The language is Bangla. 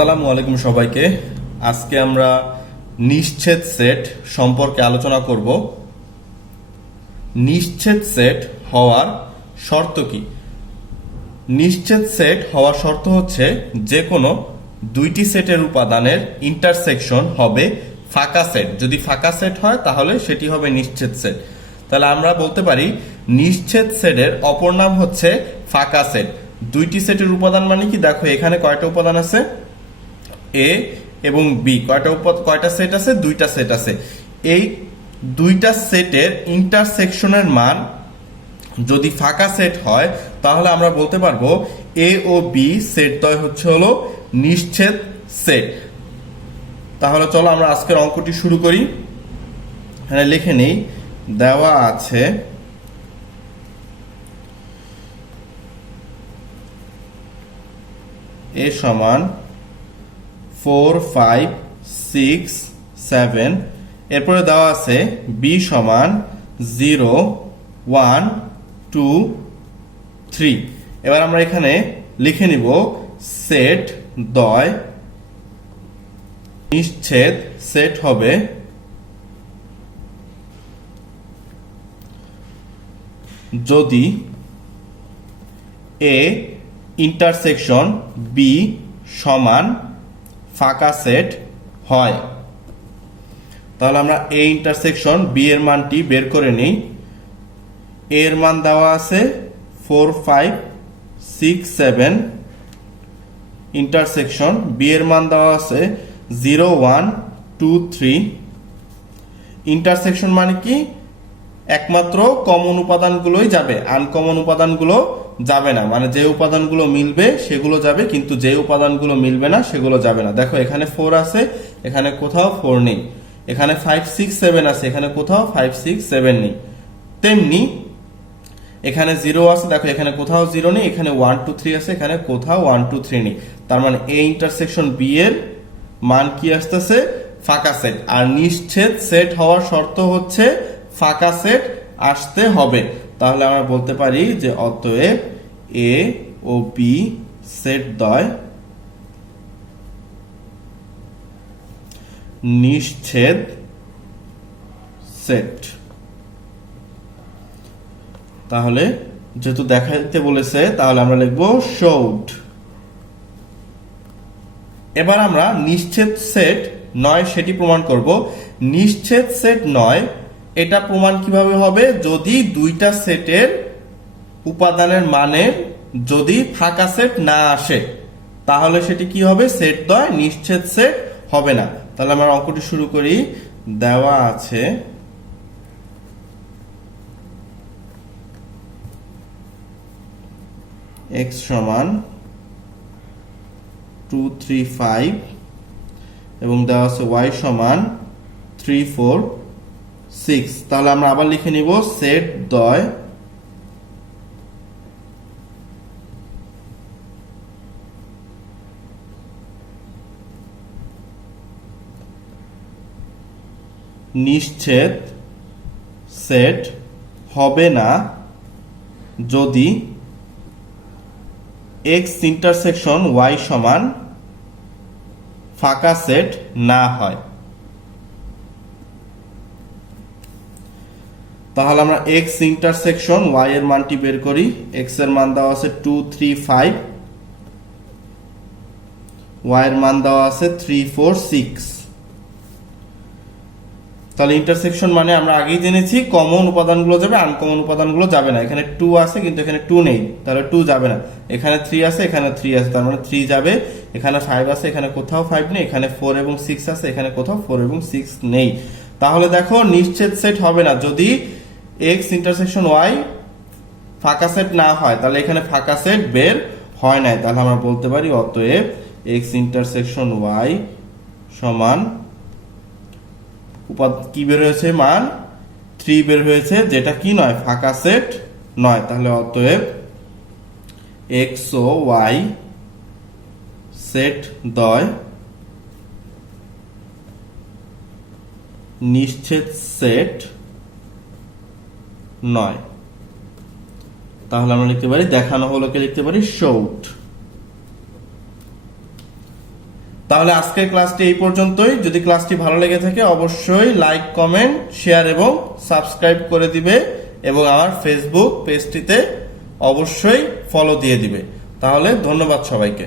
আসসালামু আলাইকুম সবাইকে। আজকে আমরা নিশ্ছেদ সেট সম্পর্কে আলোচনা করব। নিশ্ছেদ সেট হওয়ার শর্ত কি? নিশ্ছেদ সেট হওয়ার শর্ত হচ্ছে যে কোনো দুইটি সেটের উপাদানের ইন্টারসেকশন হবে ফাঁকা সেট। যদি ফাঁকা সেট হয়, তাহলে সেটি হবে নিশ্ছেদ সেট। তাহলে আমরা বলতে পারি নিশ্চেদ সেটের অপর নাম হচ্ছে ফাঁকা সেট। দুইটি সেটের উপাদান মানে কি? দেখো, এখানে কয়টা উপাদান আছে? এ এবং বি কয়টা উপ- কয়টা সেট আছে? দুইটা সেট আছে। এই দুইটা সেটের ইন্টারসেকশনের মান যদি ফাঁকা সেট হয়, তাহলে আমরা বলতে পারব এ ও বি সেট দ্বয় হচ্ছে হলো নিশ্ছেদ সেট তাহলে চলো আমরা আজকের অঙ্কটি শুরু করি। এখানে লিখে নেই, দেওয়া আছে এ সমান ফোর, ফাইভ, সিক্স, সেভেন, এরপরে দেওয়া আছে বি সমান জিরো, ওয়ান, টু, থ্রি। এবার আমরা এখানে লিখে নিব সেট দয় নিশ্ছেদ সেট হবে যদি এ ইন্টারসেকশন বি সমান ফাঁকা সেট হয়। তাহলে আমরা এ ইন্টারসেকশন বি এর মানটি বের করে নিই। এর মান দেওয়া আছে four five six seven intersection B এর মান দেওয়া আছে zero one two three intersection মানে কি? একমাত্র কমন উপাদানগুলোই যাবে। আনকমন উপাদানগুলো যাবে না। মানে যে উপাদানগুলো মিলবে, সেগুলো যাবে, কিন্তু যে উপাদানগুলো মিলবে না, সেগুলো যাবে না। দেখো, এখানে ফোর আছে, এখানে কোথাও ফোর নেই। এখানে ফাইভ সিক্স সেভেন আছে, এখানে কোথাও ফাইভ সিক্স সেভেন নেই। তেমনি এখানে জিরো আছে, দেখো, এখানে কোথাও জিরো নেই, এখানে ওয়ান টু থ্রি আছে, এখানে কোথাও ওয়ান টু থ্রি নেই। তার মানে এ ইন্টারসেকশন বি এর মান কি আসতেছে? ফাঁকা সেট আর নিশ্ছেদ সেট হওয়ার শর্ত হচ্ছে ফাঁকা সেট আসতে হবে। তাহলে আমরা বলতে পারি যে অতএব এ ও বি সেট দয় নিশ্ছেদ সেট তাহলে যেহেতু দেখাইতে বলেছে, তাহলে আমরা লিখব শোড এবার আমরা নিশ্চেদ সেট নয় সেটি প্রমাণ করব। নিশ্চিত সেট নয় এটা প্রমাণ কীভাবে হবে? যদি দুইটা সেটের উপাদানের মানে যদি ফাঁকা সেট না আসে, তাহলে সেটি কি হবে? সেট দয় নিশ্চেদ সেট হবে না। তাহলে আমরা অঙ্কটি শুরু করি। দেওয়া আছে এক্স সমান টু থ্রি ফাইভ এবং দেওয়া আছে ওয়াই সমান থ্রি ফোর সিক্স। তাহলে আমরা আবার লিখে নিব সেট দয় নিশ্ছেদ সেট হবে না যদি এক্স ইন্টারসেকশন ওয়াই সমান ফাঁকা সেট না হয়। তাহলে আমরা এক্স ইন্টারসেকশন ওয়াই এর মানটি বের করি এক্সের মান দেওয়া আছে টু থ্রি ফাইভ ওয়াই এর মান দেওয়া আছে থ্রি ফোর সিক্স তাহলে ইন্টারসেকশন মানে আমরা আগেই জেনেছি কমন উপাদানগুলো যাবে আনকমন উপাদানগুলো যাবে না। এখানে টু আছে, কিন্তু এখানে টু নেই। তাহলে টু যাবে না। এখানে থ্রি আছে, এখানে থ্রি আছে, তার মানে থ্রি যাবে। এখানে ফাইভ আছে, এখানে কোথাও ফাইভ নেই। এখানে ফোর এবং সিক্স আছে, এখানে কোথাও ফোর এবং সিক্স নেই। তাহলে দেখো, নিশ্চিত সেট হবে না। যদি এক্স ইন্টারসেকশন ওয়াই ফাঁকা সেট না হয়, তাহলে এখানে ফাঁকা সেট বের হয় নাই। তাহলে আমরা বলতে পারি অতএব এক্স ইন্টারসেকশন ওয়াই সমান উপাদ, কি বের হয়েছে? মান থ্রি বের হয়েছে, যেটা কি নয়, ফাঁকা সেট নয়। তাহলে অতএব এক্স ও ওয়াই সেট দয় নিশ্চিত সেট নয়। তাহলে আমরা লিখতে পারি, দেখানো হলোকে লিখতে পারি শৌট তাহলে আজকের ক্লাসটি এই পর্যন্তই। যদি ক্লাসটি ভালো লেগে থাকে, অবশ্যই লাইক কমেন্ট শেয়ার এবং সাবস্ক্রাইব করে দিবে এবং আমার ফেসবুক পেজটিতে অবশ্যই ফলো দিয়ে দিবে। তাহলে ধন্যবাদ সবাইকে।